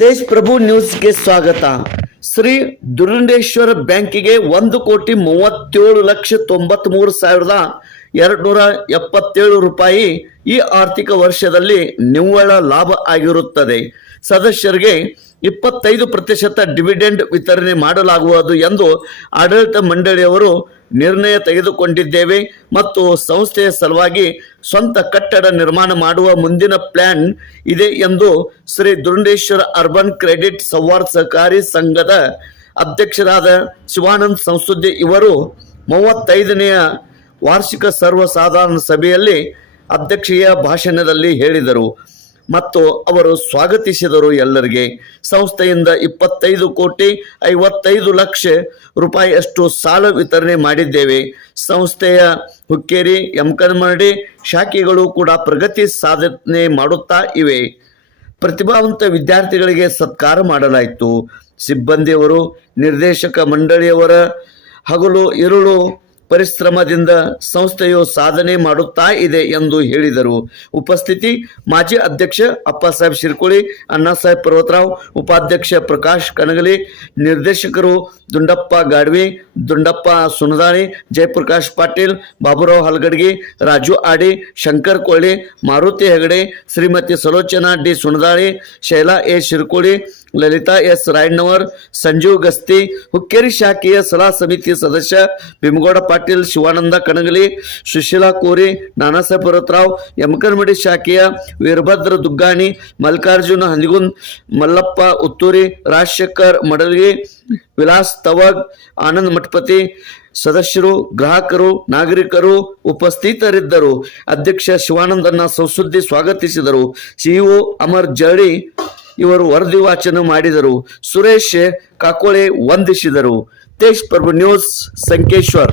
ತೇಜ್ ಪ್ರಭು ನ್ಯೂಸ್ಗೆ ಸ್ವಾಗತ. ಶ್ರೀ ದುರುಂಡೇಶ್ವರ ಬ್ಯಾಂಕಿಗೆ ಒಂದು ಕೋಟಿ ಮೂವತ್ತೇಳು ಲಕ್ಷ ತೊಂಬತ್ಮೂರು ಸಾವಿರದ ಎರಡ್ನೂರ ಎಪ್ಪತ್ತೇಳು ರೂಪಾಯಿ ಈ ಆರ್ಥಿಕ ವರ್ಷದಲ್ಲಿ ನಿವ್ವಳ ಲಾಭ ಆಗಿರುತ್ತದೆ. ಸದಸ್ಯರಿಗೆ ಇಪ್ಪತ್ತೈದು ಪ್ರತಿಶತ ಡಿವಿಡೆಂಡ್ ವಿತರಣೆ ಮಾಡಲಾಗುವುದು ಎಂದು ಆಡಳಿತ ಮಂಡಳಿಯವರು ನಿರ್ಣಯ ತೆಗೆದುಕೊಂಡಿದ್ದೇವೆ ಮತ್ತು ಸಂಸ್ಥೆಯ ಸಲುವಾಗಿ ಸ್ವಂತ ಕಟ್ಟಡ ನಿರ್ಮಾಣ ಮಾಡುವ ಮುಂದಿನ ಪ್ಲಾನ್ ಇದೆ ಎಂದು ಶ್ರೀ ದುರುಂಡೇಶ್ವರ ಅರ್ಬನ್ ಕ್ರೆಡಿಟ್ ಸವಾರ್ ಸಹಕಾರಿ ಸಂಘದ ಅಧ್ಯಕ್ಷರಾದ ಶಿವಾನಂದ್ ಸಂಸುದ್ದಿ ಇವರು ಮೂವತ್ತೈದನೆಯ ವಾರ್ಷಿಕ ಸರ್ವಸಾಧಾರಣ ಸಭೆಯಲ್ಲಿ ಅಧ್ಯಕ್ಷೀಯ ಭಾಷಣದಲ್ಲಿ ಹೇಳಿದರು. ಮತ್ತು ಅವರು ಸ್ವಾಗತಿಸಿದರು ಎಲ್ಲರಿಗೆ. ಸಂಸ್ಥೆಯಿಂದ ಇಪ್ಪತ್ತೈದು ಕೋಟಿ ಐವತ್ತೈದು ಲಕ್ಷ ರೂಪಾಯಿಯಷ್ಟು ಸಾಲ ವಿತರಣೆ ಮಾಡಿದ್ದೇವೆ. ಸಂಸ್ಥೆಯ ಹುಕ್ಕೇರಿ ಯಮಕನ್ಮರಡಿ ಶಾಖೆಗಳು ಕೂಡ ಪ್ರಗತಿ ಸಾಧನೆ ಮಾಡುತ್ತಾ ಇವೆ. ಪ್ರತಿಭಾವಂತ ವಿದ್ಯಾರ್ಥಿಗಳಿಗೆ ಸತ್ಕಾರ ಮಾಡಲಾಯಿತು. ಸಿಬ್ಬಂದಿಯವರು, ನಿರ್ದೇಶಕ ಮಂಡಳಿಯವರ ಹಗಲು, ಇರುಳು ಪರಿಶ್ರಮದಿಂದ ಸಂಸ್ಥೆಯು ಸಾಧನೆ ಮಾಡುತ್ತಾ ಇದೆ ಎಂದು ಹೇಳಿದರು. ಉಪಸ್ಥಿತಿ, ಮಾಜಿ ಅಧ್ಯಕ್ಷ ಅಪ್ಪಸಾಹೇಬ್ ಶಿರ್ಕೋಳಿ, ಅಣ್ಣಾಸಾಹೇಬ್ ಪರ್ವತರಾವ್, ಉಪಾಧ್ಯಕ್ಷ ಪ್ರಕಾಶ್ ಕನಗಲಿ, ನಿರ್ದೇಶಕರು Dundappa ಗಾಡ್ವಿ, Dundappa ಸುನದಾಳಿ Jayaprakash Patil, Baburao ಹಲಗಡ್ಗಿ, Raju Adi, Shankar Kolli Maruti Hegde, Shrimati Sulochana D Sunadali Shaila A Shirkoli Lalita S Rayannavar, Sanjeev Gasti, Hukkeri ಶಾಖೆಯ ಸಲಹಾ ಸಮಿತಿ ಸದಸ್ಯ ಭೀಮಗೌಡ ಪಾಟೀಲ್, ಶಿವಾನಂದ ಕಣಗಲಿ, ಸುಶೀಲಾ ಕೋರಿ, ನಾನಾಸಾಹೇಬ್ ಪರ್ವತರಾವ್ ಯಮಕನಮಡಿ ಶಾಖೆಯ ವೀರಭದ್ರ ದುಗ್ಗಾಣಿ, ಮಲ್ಲಿಕಾರ್ಜುನ ಹಂದಿಗುಂದ್, ಮಲ್ಲಪ್ಪ ಉತ್ತೂರಿ, ರಾಜಶೇಖರ್ ಮಡಲ್ಗಿ, ವಿಲಾಸ್ ತವಗ್, ಆನಂದ್ ಮಠಪತಿ ಸದಸ್ಯರು, ಗ್ರಾಹಕರು, ನಾಗರಿಕರು ಉಪಸ್ಥಿತರಿದ್ದರು. ಅಧ್ಯಕ್ಷ ಶಿವಾನಂದನ್ನ ಸೌಸುದ್ದಿ ಸ್ವಾಗತಿಸಿದರು. ಸಿಇಒ ಅಮರ್ ಜಳಿ ಇವರು ವರದಿ ವಾಚನ ಮಾಡಿದರು. ಸುರೇಶ್ ಕಾಕೋಳೆ ವಂದಿಸಿದರು. ತೇಜ್ ಪ್ರಭು ನ್ಯೂಸ್ ಸಂಕೇಶ್ವರ್.